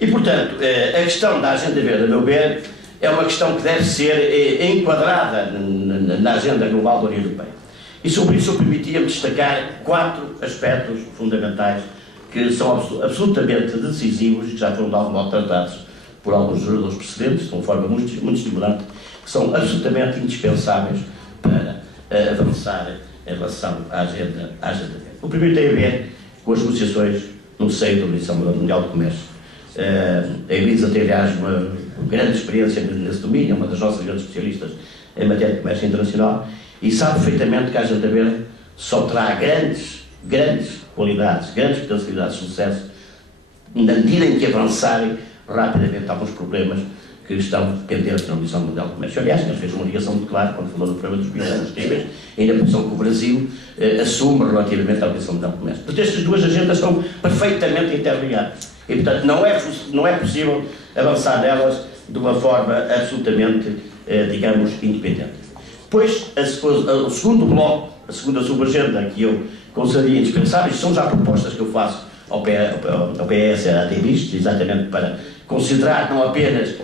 E, portanto, a questão da agenda verde, a meu ver, é uma questão que deve ser enquadrada na agenda global da União Europeia. E sobre isso eu permitia-me destacar 4 aspectos fundamentais que são absolutamente decisivos e que já foram de algum modo tratados por alguns oradores precedentes, de uma forma muito estimulante, que são absolutamente indispensáveis para avançar em relação à agenda verde. O primeiro tem a ver com as negociações no seio da Organização Mundial do Comércio. A Elisa tem, aliás, uma grande experiência nesse domínio, é uma das nossas grandes especialistas em matéria de comércio internacional, e sabe perfeitamente que a agenda verde só terá grandes qualidades, grandes potencialidades de sucesso, na medida em que avançarem rapidamente alguns problemas que estão pendentes na Organização Mundial do Comércio. Aliás, ele fez uma ligação muito clara quando falou do problema dos biocombustíveis e na posição que o Brasil assume relativamente à Organização Mundial do Comércio. Portanto, estas duas agendas são perfeitamente interligadas e, portanto, não é possível avançar nelas de uma forma absolutamente, digamos, independente. Depois, o segundo bloco, a segunda subagenda que eu consideraria indispensáveis, são já propostas que eu faço ao PS e à ADMIS, exatamente para considerar não apenas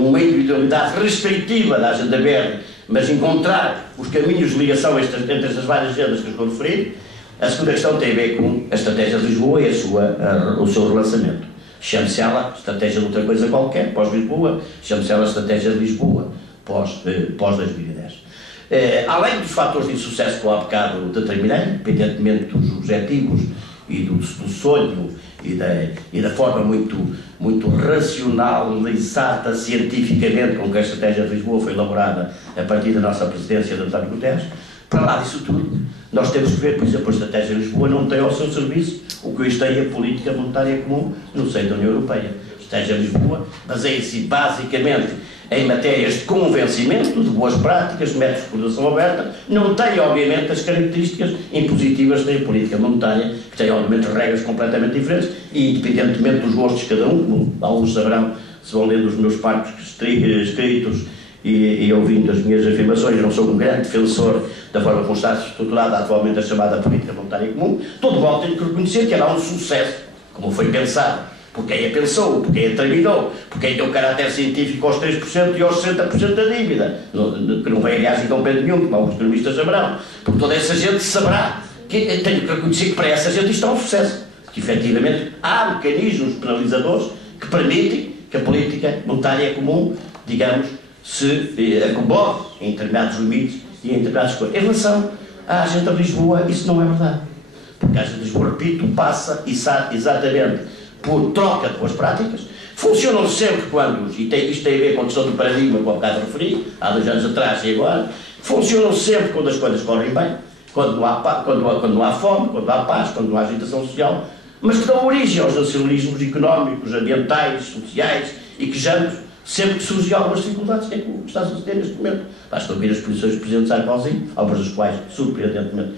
uma individualidade restritiva da agenda verde, mas encontrar os caminhos de ligação entre estas várias agendas que eu estou a referir. A segunda questão tem a ver com a estratégia de Lisboa e o seu relançamento. Chame-se ela estratégia de outra coisa qualquer, pós-Lisboa, chame-se ela estratégia de Lisboa, pós-2010. Além dos fatores de insucesso que eu há bocado determinei, independentemente dos objetivos e do sonho e da forma muito racionalizada cientificamente com que a estratégia de Lisboa foi elaborada a partir da nossa presidência de António Guterres, para lá disso tudo, nós temos que ver, por exemplo, a estratégia de Lisboa não tem ao seu serviço o que hoje tem a política monetária comum no seio da União Europeia. A estratégia de Lisboa baseia-se basicamente em matérias de convencimento, de boas práticas, de métodos de coordenação aberta, não tem, obviamente, as características impositivas da política monetária, que tem, obviamente, regras completamente diferentes, e independentemente dos gostos de cada um, como alguns saberão, se vão lendo os meus partos escritos e ouvindo as minhas afirmações, eu não sou um grande defensor da forma como está estruturada atualmente a chamada política monetária comum, todo igual tenho que reconhecer que era um sucesso, como foi pensado, por quem a pensou, por quem a terminou, por quem deu caráter científico aos 3% e aos 60% da dívida, que não vem, aliás, em compêndio nenhum, como alguns economistas saberão, porque toda essa gente saberá que tenho que reconhecer que para essa gente isto é um sucesso, que efetivamente há mecanismos penalizadores que permitem que a política monetária comum, digamos, se acomode em determinados limites e em determinadas coisas. Em relação à agenda de Lisboa, isso não é verdade, porque a agenda de Lisboa, repito, passa exatamente por troca de boas práticas, funcionam sempre quando, isto tem a ver com a questão do paradigma que há bocado referi, há 2 anos atrás e agora, funcionam sempre quando as coisas correm bem, quando não há fome, quando há paz, quando não há agitação social, mas que dão origem aos nacionalismos económicos, ambientais, sociais e quejamos sempre que surgem algumas dificuldades, que é o que está a suceder neste momento. Basta ouvir as posições do Presidente Sarkozy, algumas das quais, surpreendentemente,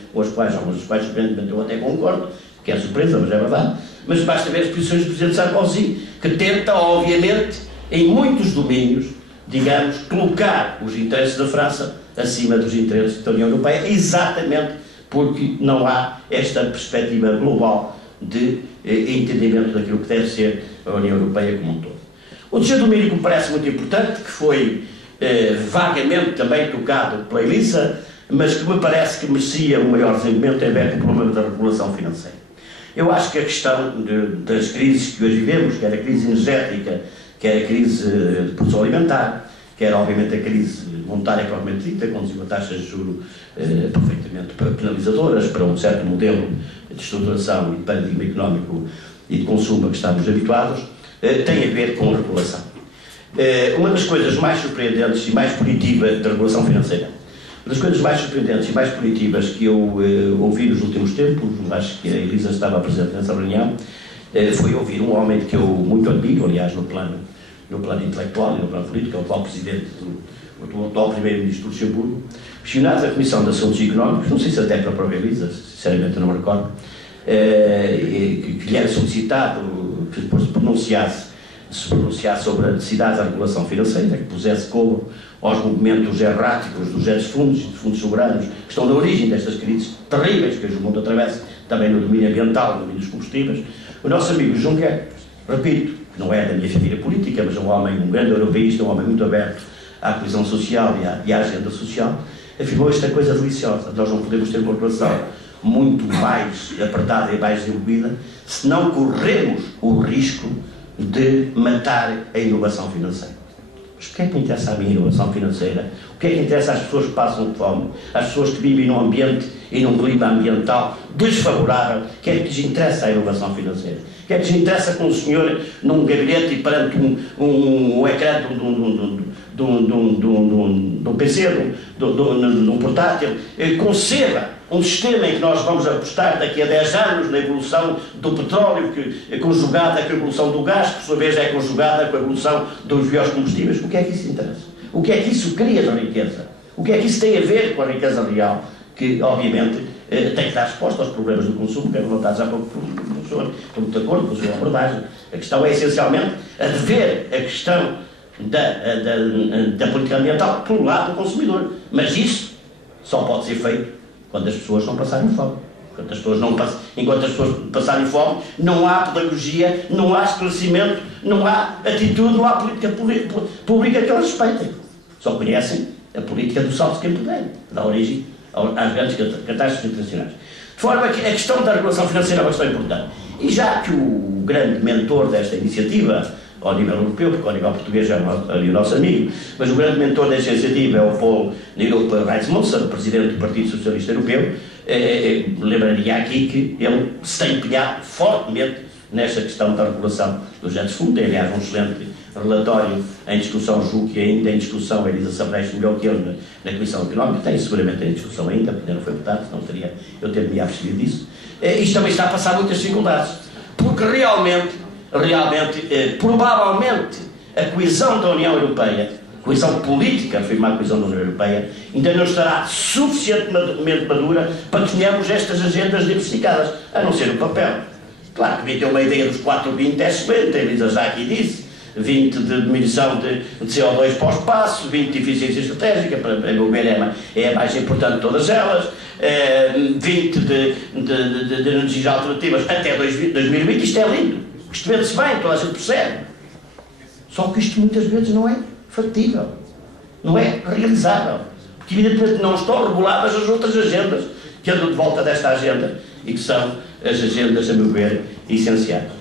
eu até concordo, que é surpresa, mas é verdade, mas basta ver as posições do Presidente Sarkozy, que tenta, obviamente, em muitos domínios, digamos, colocar os interesses da França acima dos interesses da União Europeia, exatamente porque não há esta perspectiva global de entendimento daquilo que deve ser a União Europeia como um todo. O terceiro domínio que me parece muito importante, que foi vagamente também tocado pela Elisa, mas que me parece que merecia um maior desenvolvimento, tem a ver com o problema da regulação financeira. Eu acho que a questão das crises que hoje vivemos, quer a crise energética, quer a crise de produção alimentar, quer obviamente a crise monetária propriamente dita, conduziu a taxas de juros perfeitamente penalizadoras para um certo modelo de estruturação e de paradigma económico e de consumo a que estamos habituados, tem a ver com a regulação. Uma das coisas mais surpreendentes e mais positivas da regulação financeira, uma das coisas mais surpreendentes e mais positivas que eu ouvi nos últimos tempos, acho que a Elisa estava presente nessa reunião, foi ouvir um homem que eu muito admiro, aliás, no plano intelectual e no plano político, é o atual presidente, o atual primeiro-ministro do Luxemburgo, questionado da Comissão de Assuntos Económicos, não sei se até para a própria Elisa, sinceramente não me recordo, que lhe era solicitado que depois se pronunciasse sobre a necessidade da regulação financeira, que pusesse cobro aos movimentos erráticos dos grandes fundos e de fundos soberanos que estão na origem destas crises terríveis que hoje o mundo atravessa, também no domínio ambiental, no domínio dos combustíveis. O nosso amigo Juncker, repito, que não é da minha família política, mas um grande europeísta, um homem muito aberto à coesão social e à agenda social, afirmou esta coisa deliciosa: nós não podemos ter uma relação muito mais apertada e mais desenvolvida se não corremos o risco de matar a inovação financeira. Mas o que é que me interessa a mim a inovação financeira? O que é que interessa às pessoas que passam fome? Às pessoas que vivem num ambiente e num clima ambiental desfavorável? O que é que lhes interessa a inovação financeira? O que é que lhes interessa com o senhor num gabinete e perante um ecrã de um PC, de um portátil, conceba um sistema em que nós vamos apostar daqui a 10 anos na evolução do petróleo, conjugada com a evolução do gás, que por sua vez é conjugada com a evolução dos biocombustíveis? O que é que isso interessa? O que é que isso cria de riqueza? O que é que isso tem a ver com a riqueza real? Que, obviamente, tem que dar resposta aos problemas do consumo, que é levantado já pelo professor. Estou muito de acordo com a sua abordagem. A questão é, essencialmente, a de ver a questão da política ambiental pelo lado do consumidor. Mas isso só pode ser feito quando as pessoas não passarem fome. Enquanto as pessoas passarem fome, não há pedagogia, não há esclarecimento, não há atitude, não há política pública que elas respeitem. Só conhecem a política do salto de quem puder, da origem às grandes catástrofes internacionais. De forma que a questão da regulação financeira é uma questão importante. E já que o grande mentor desta iniciativa, ao nível europeu, porque ao nível português é o nosso amigo, mas o grande mentor desta iniciativa é o Paul Reitsmussen, presidente do Partido Socialista Europeu, lembraria aqui que ele se tem empenhado fortemente nesta questão da regulação dos hedge funds. Tem, aliás, um excelente relatório em discussão, julgo que ainda em discussão, a Elisa Sabrecht melhor que ele na Comissão Económica, tem seguramente em discussão ainda, porque ainda não foi votado, senão teria eu ter-me apercebido disso. Isto também está a passar muitas dificuldades, porque provavelmente, a coesão da União Europeia, coesão política, afirmar a coesão da União Europeia, ainda não estará suficientemente madura para que tenhamos estas agendas diversificadas, a não ser no papel. Claro que devia ter uma ideia dos 4-20 é excelente, a Elisa já aqui disse, 20 de diminuição de CO2 para o espaço, 20 de eficiência estratégica, para meu ver é a mais importante de todas elas, 20 de energias alternativas até 2020, isto é lindo, isto vende-se bem, toda a gente percebe. Só que isto muitas vezes não é factível, não é realizável, porque evidentemente não estão reguladas as outras agendas que andam de volta desta agenda e que são as agendas, a meu ver, essenciais.